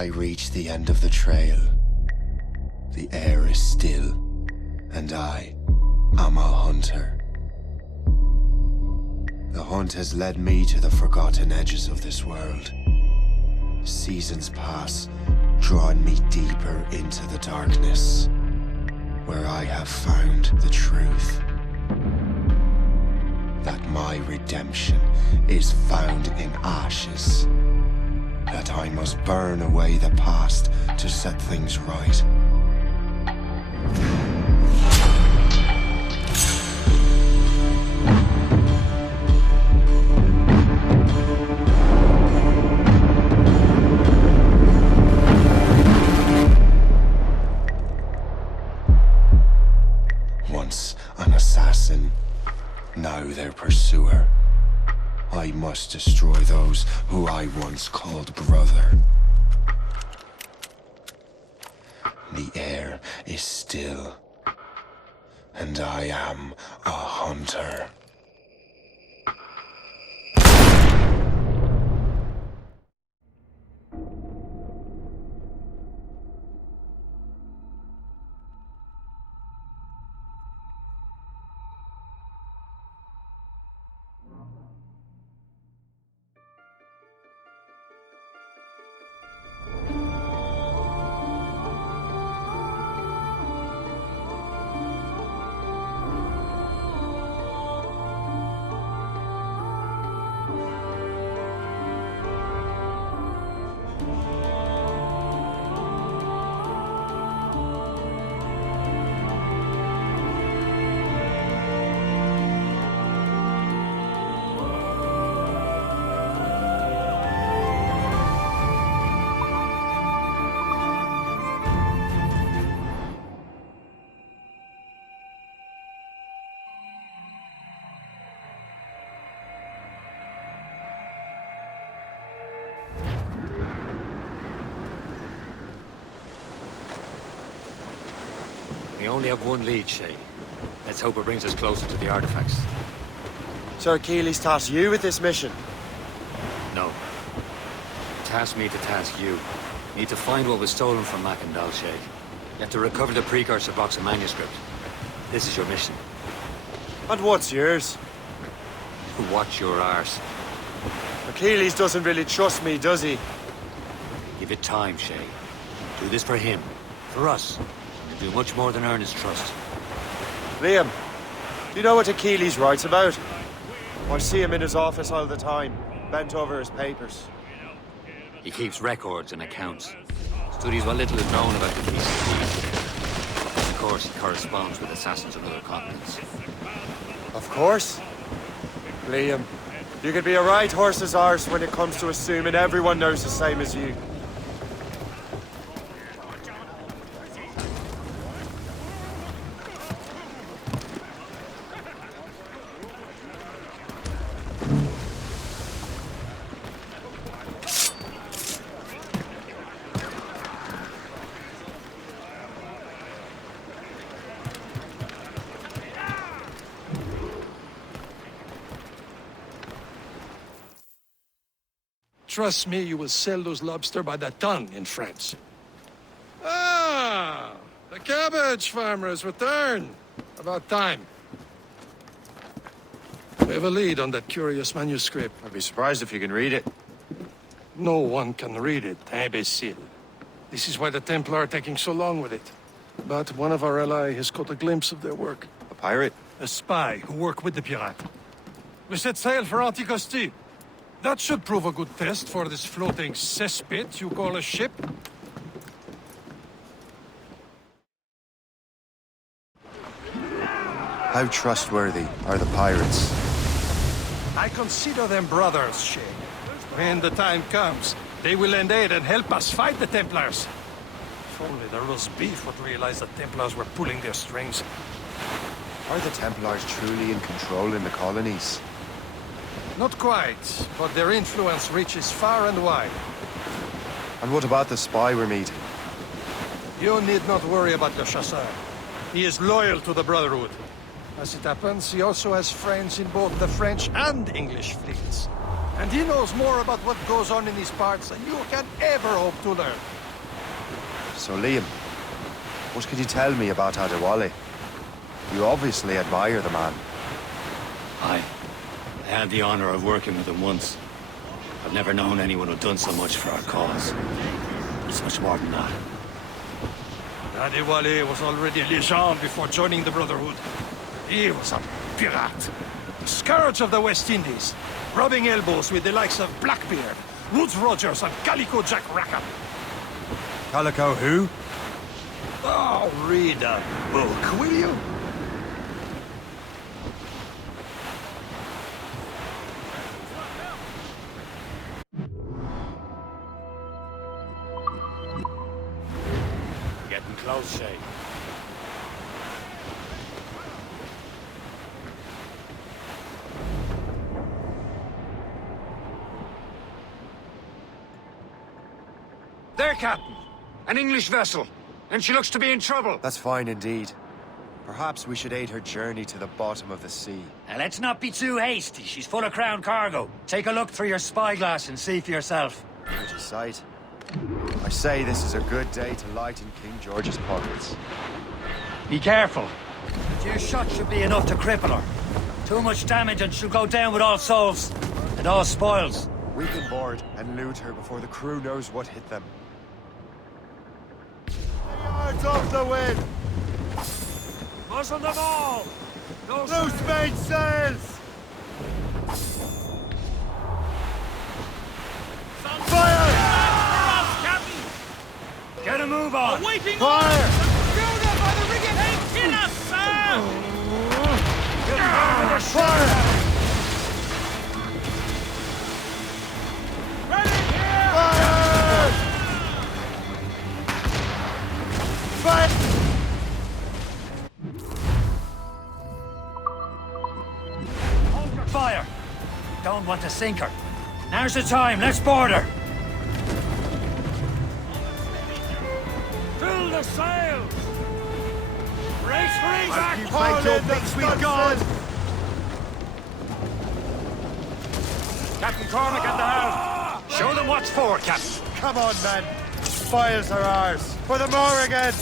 I reach the end of the trail, the air is still, and I am a hunter. The hunt has led me to the forgotten edges of this world. Seasons pass, drawing me deeper into the darkness, where I have found the truth. That my redemption is found in ashes. That I must burn away the past to set things right. Once an assassin, now their pursuer. I must destroy those who I once called brother. The air is still, and I am a hunter. We only have one lead, Shay. Let's hope it brings us closer to the artifacts. Sir Keeley's tasked you with this mission. No. Task me to task you. Need to find what was stolen from Mackandal, Shay. You have to recover the precursor box of manuscript. This is your mission. And what's yours? To watch your arse. Achilles doesn't really trust me, does he? Give it time, Shay. Do this for him. For us. Do much more than earn his trust. Liam, do you know what Achilles writes about? I see him in his office all the time, bent over his papers. He keeps records and accounts. Studies what little is known about the PCP. Of course, he corresponds with assassins of other continents. Of course. Liam, you could be a right horse's arse when it comes to assuming everyone knows the same as you. Trust me, you will sell those lobster by the ton in France. Ah, the cabbage farmer has returned. About time. We have a lead on that curious manuscript. I'd be surprised if you can read it. No one can read it, imbecile. This is why the Templar are taking so long with it. But one of our allies has caught a glimpse of their work. A pirate? A spy who worked with the pirate. We set sail for Anticosti. That should prove a good test for this floating cesspit you call a ship. How trustworthy are the pirates? I consider them brothers, Shay. When the time comes, they will lend aid and help us fight the Templars. If only the roast beef would realize the Templars were pulling their strings. Are the Templars truly in control in the colonies? Not quite, but their influence reaches far and wide. And what about the spy we're meeting? You need not worry about the Chasseur. He is loyal to the Brotherhood. As it happens, he also has friends in both the French and English fleets. And he knows more about what goes on in these parts than you can ever hope to learn. So, Liam, what can you tell me about Adewale? You obviously admire the man. I had the honor of working with him once. I've never known anyone who'd done so much for our cause. It's much more than that. Adewale was already Legend before joining the Brotherhood. He was a pirate. The scourge of the West Indies. Rubbing elbows with the likes of Blackbeard, Woodes Rogers, and Calico Jack Rackham. Calico who? Oh, read a book, will you? Getting close, Shay. There, Captain. An English vessel. And she looks to be in trouble. That's fine indeed. Perhaps we should aid her journey to the bottom of the sea. Now, let's not be too hasty. She's full of crown cargo. Take a look through your spyglass and see for yourself. Pretty sight. I say this is a good day to lighten King George's pockets. Be careful. A few shots should be enough to cripple her. Too much damage and she'll go down with all souls. And all spoils. We can board and loot her before the crew knows what hit them. Yards off the wind! Muzzle them all! No Loose main sails! Fire! Get a move on! Waiting Fire! by the rigging! Hey, kill us, sir! Fire! Fire! Hold your fire! Don't want to sink her. Now's the time, let's board her! Fill the sails! Race back! Make your big sweet God! Captain Cormac at the helm. Show them what's for, Captain. Come on, men! Spoils are ours! For the Morrigan!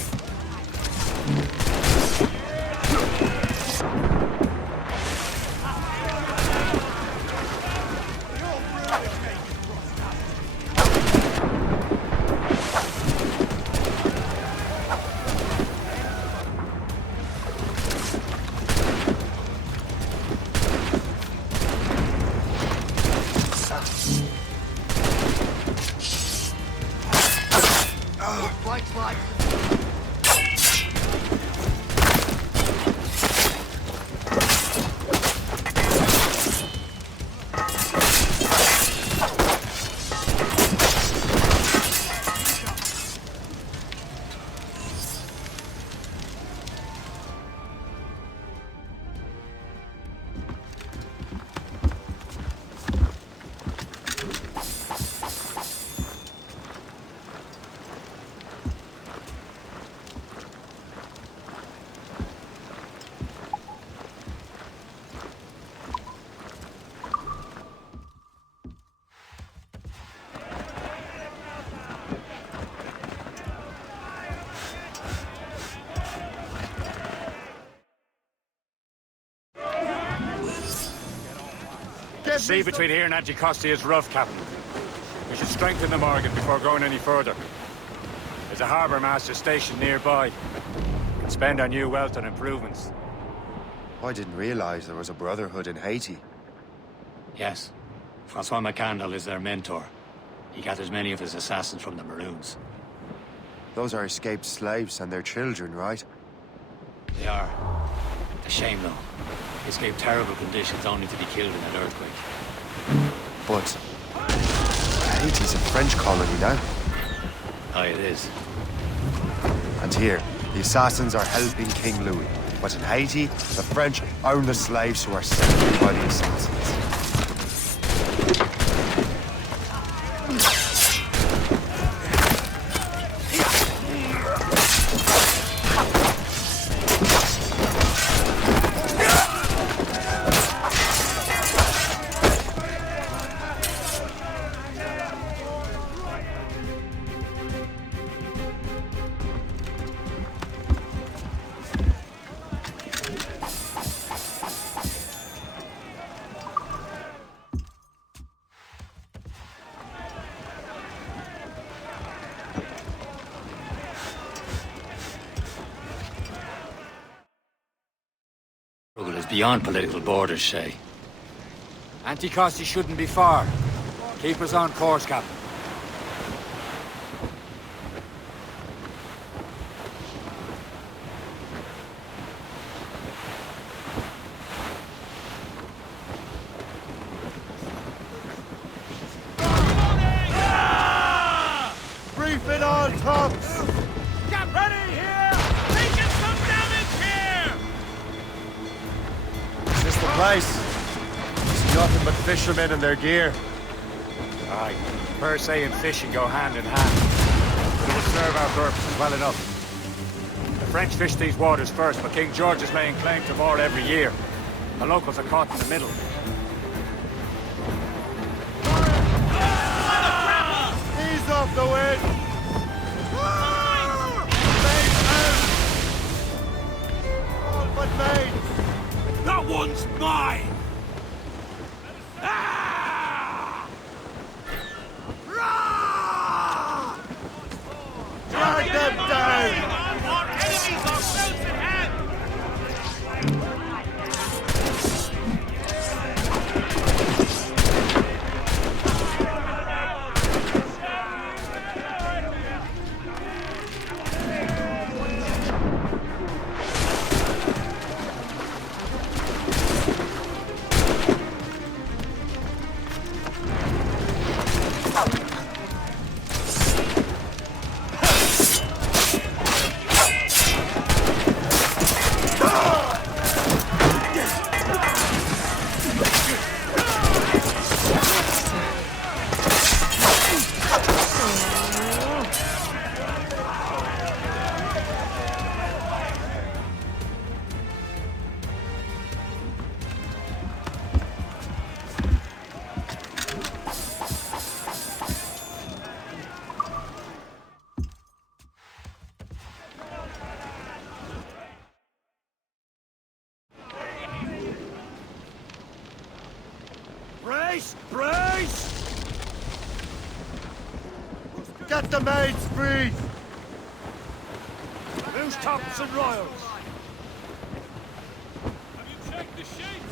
The sea between here and Anticosti is rough, Captain. We should strengthen the Morrigan before going any further. There's a harbour master stationed nearby. We can spend our new wealth on improvements. I didn't realize there was a brotherhood in Haiti. Yes. Francois McCandle is their mentor. He gathers many of his assassins from the Maroons. Those are escaped slaves and their children, right? They are. A shame, though. They escaped terrible conditions only to be killed in an earthquake. But Haiti's a French colony now. Aye, it is. And here, the assassins are helping King Louis. But in Haiti, the French own the slaves who are set free by the assassins. Struggle is beyond political borders, Shay. Anticosti shouldn't be far. Keep us on course, Captain. Brief it all, tops! Get ready here! Taking some damage here! Is this the place? See nothing but fishermen and their gear. Aye. Per se and fishing go hand in hand. But it will serve our purposes well enough. The French fish these waters first, but King George is laying claim to more every year. The locals are caught in the middle. Ease off the wind! All but mates! That one's mine! Ah! Rah! Drag them down! Our enemies are close at hand! Brace! Brace! Get the mates free! Loose tops and royals! Have you checked the sheets?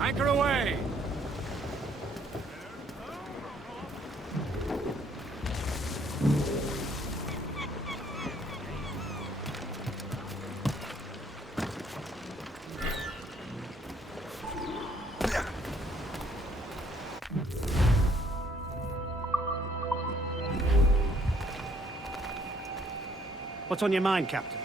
Anchor away! What's on your mind, Captain?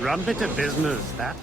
Rum bit of business, that.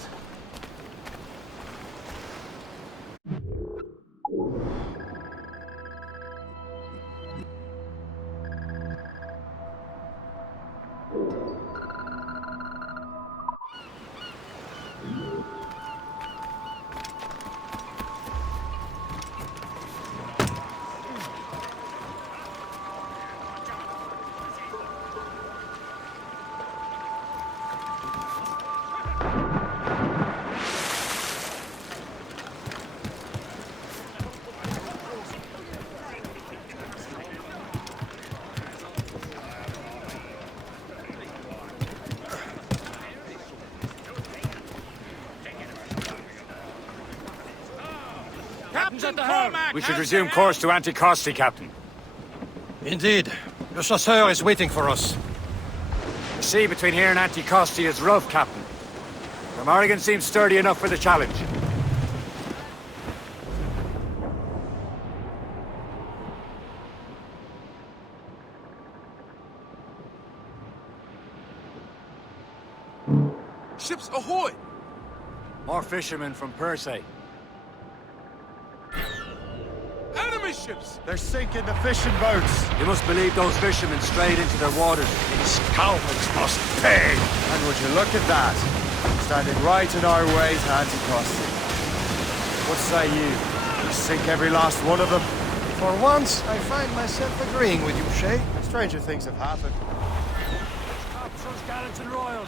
at the helm. We should resume course to Anticosti, Captain. Indeed. Le Chasseur is waiting for us. The sea between here and Anticosti is rough, Captain. The Morrigan seems sturdy enough for the challenge. Ships ahoy! More fishermen from Persay. Enemy ships! They're sinking the fishing boats. You must believe those fishermen strayed into their waters. These cowboys must pay. And would you look at that? Standing right in our way to Anticosti. What say you? We sink every last one of them? For once, I find myself agreeing with you, Shay. Stranger things have happened. Captures gallants and royals.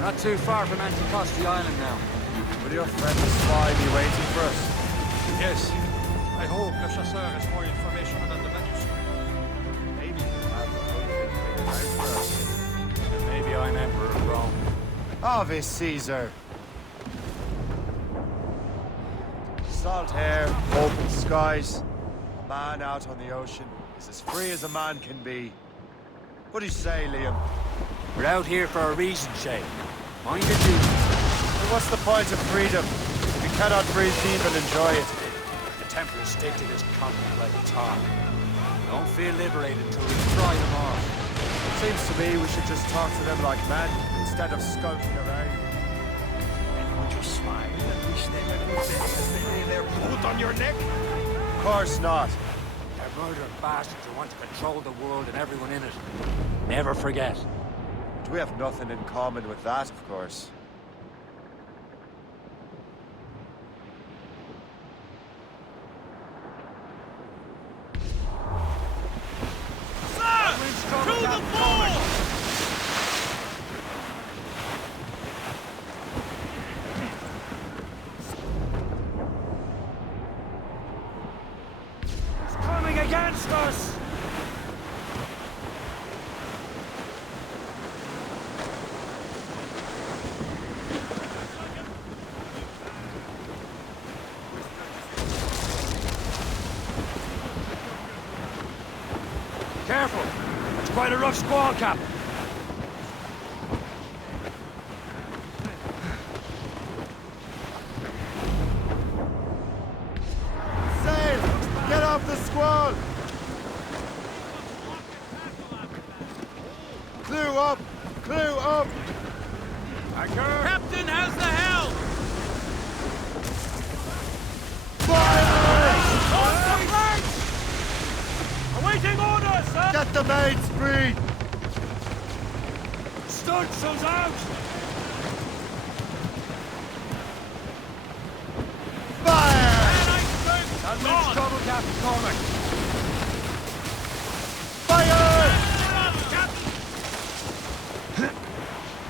Not too far from Anticosti Island now. Will your friend the spy be waiting for us? Yes. I hope Le Chasseur has more information about the manuscript. Maybe we'll have the whole thing figured out first. And maybe I'm Emperor of Rome. Ave Caesar. Salt air, open skies. A man out on the ocean is as free as a man can be. What do you say, Liam? We're out here for a reason, Shay. Mind your duty. And what's the point of freedom if you cannot breathe deep and enjoy it? The Templars stick to this continent like a tar. Don't feel liberated until we try them off. Seems to me we should just talk to them like men instead of skulking around. And would you smile and wish them a good day as they lay their boot on your neck? Of course not. They're murdering bastards who want to control the world and everyone in it. Never forget. But we have nothing in common with that, of course. To the fore! It's coming against us! Careful! It's quite a rough squall, Cap. Sail! Get off the squall! Clue up! Clue up! Anchor! Captain has the helm! Fire! On the Awaiting orders, sir! Get the maids free! Studson's out! Fire! That means trouble, Captain Cormac. Fire! Captain!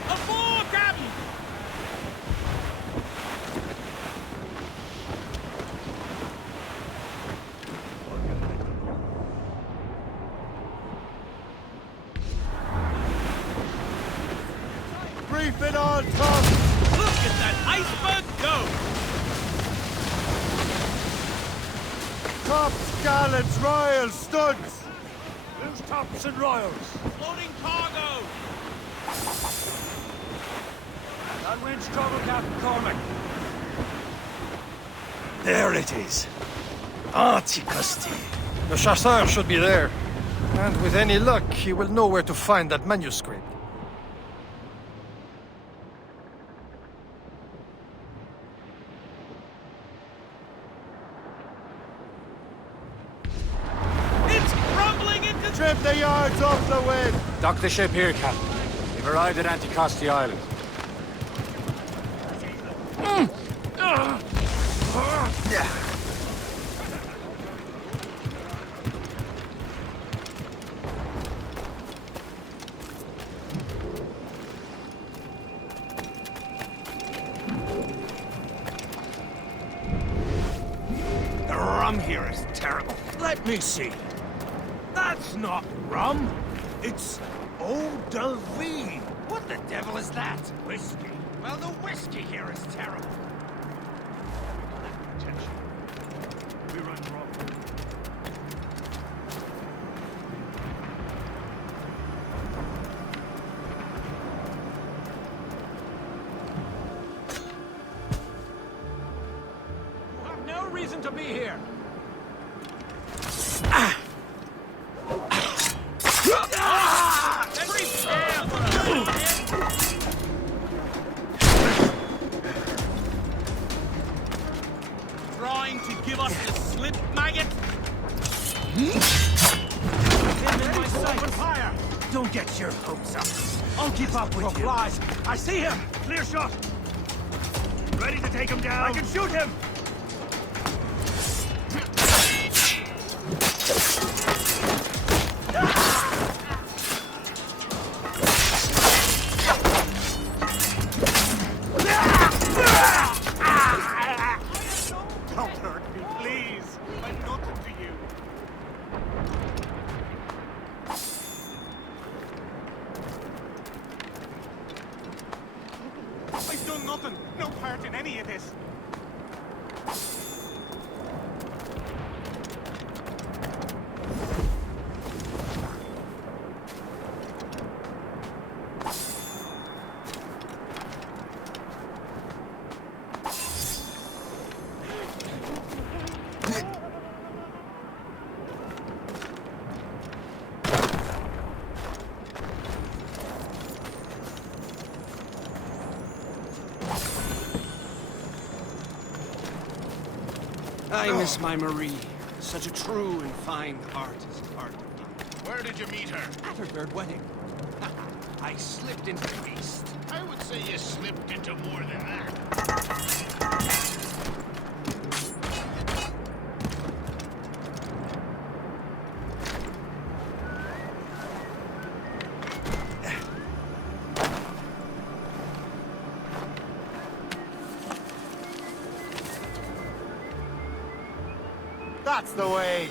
Aboard, Captain! Brief it on top! Look at that iceberg go! Tops, gallants, royals, studs! Loose tops and royals. Loading cargo! That wind's trouble, Captain Cormac. There it is. Antiquity. The chasseur should be there. And with any luck, he will know where to find that manuscript. It's crumbling into... Trim the yards off the wind! Dock the ship here, Captain. We've arrived at Anticosti Island. The rum here is terrible. Let me see. That's not rum. It's eau de vie. What the devil is that? Whiskey. Well, the whiskey here is terrible. Attention. We run wrong. You have no reason to be here. Trying to give us the slip, maggot? Open fire! Don't get your hopes up. I'll keep up with you. Flies. I see him! Clear shot! Ready to take him down? I can shoot him! Don't hurt me, please. I'm nothing to you. I've done nothing. No part in any of this. I miss my Marie. Such a true and fine heart is part of me. Where did you meet her? At her third wedding. I slipped into haste. I would say you slipped into more than that. That's the way!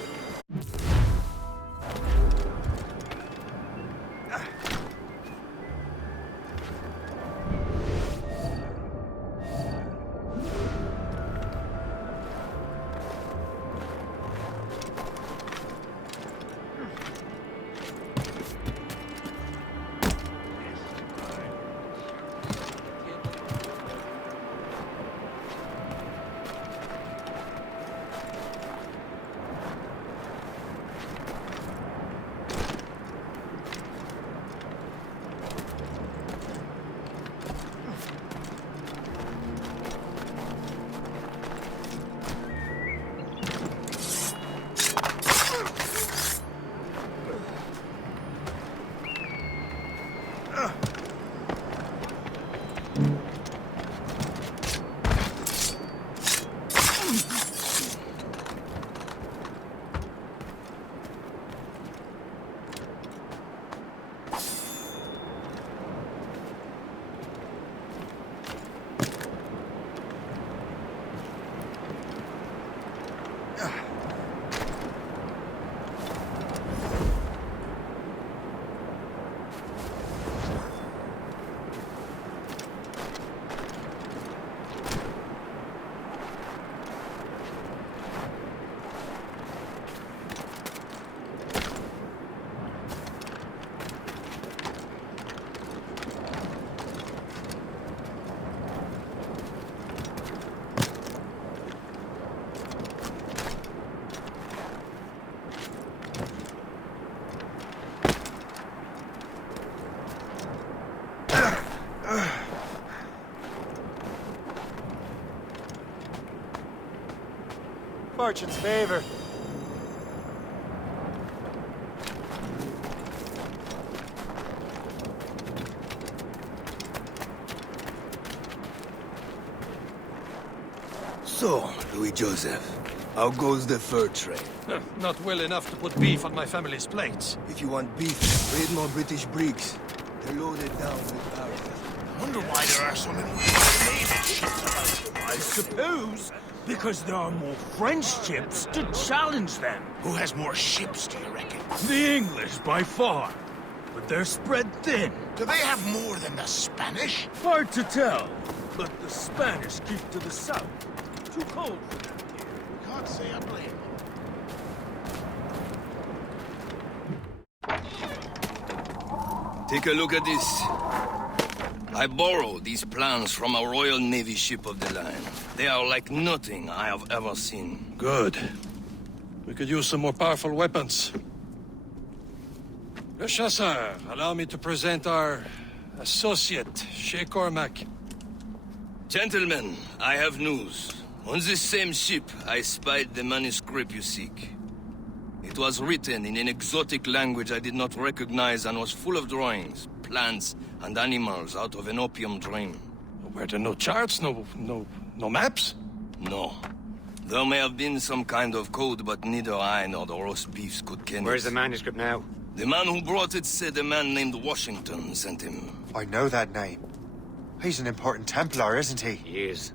merchant's favor. So, Louis Joseph, how goes the fur trade? Not well enough to put beef on my family's plates. If you want beef, raid more British brigs. They're loaded down with barrels. I wonder why there are so many Canadian ships about. I suppose because there are more French ships to challenge them. Who has more ships, do you reckon? The English, by far. But they're spread thin. Do they have more than the Spanish? Hard to tell. But the Spanish keep to the south. Too cold for them here. Can't say I blame them. Take a look at this. I borrowed these plans from a Royal Navy ship of the line. They are like nothing I have ever seen. Good. We could use some more powerful weapons. Le Chasseur, allow me to present our associate, Shay Cormac. Gentlemen, I have news. On this same ship, I spied the manuscript you seek. It was written in an exotic language I did not recognize and was full of drawings, plants, and animals out of an opium dream. Were there no charts, no maps? No. There may have been some kind of code, but neither I nor the roast beefs could ken Where's it. the manuscript now? The man who brought it said a man named Washington sent him. I know that name. He's an important Templar, isn't he? He is.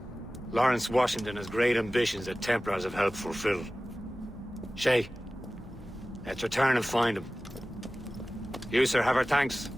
Lawrence Washington has great ambitions that Templars have helped fulfill. Shay, let's return and find him. You, sir, have our thanks.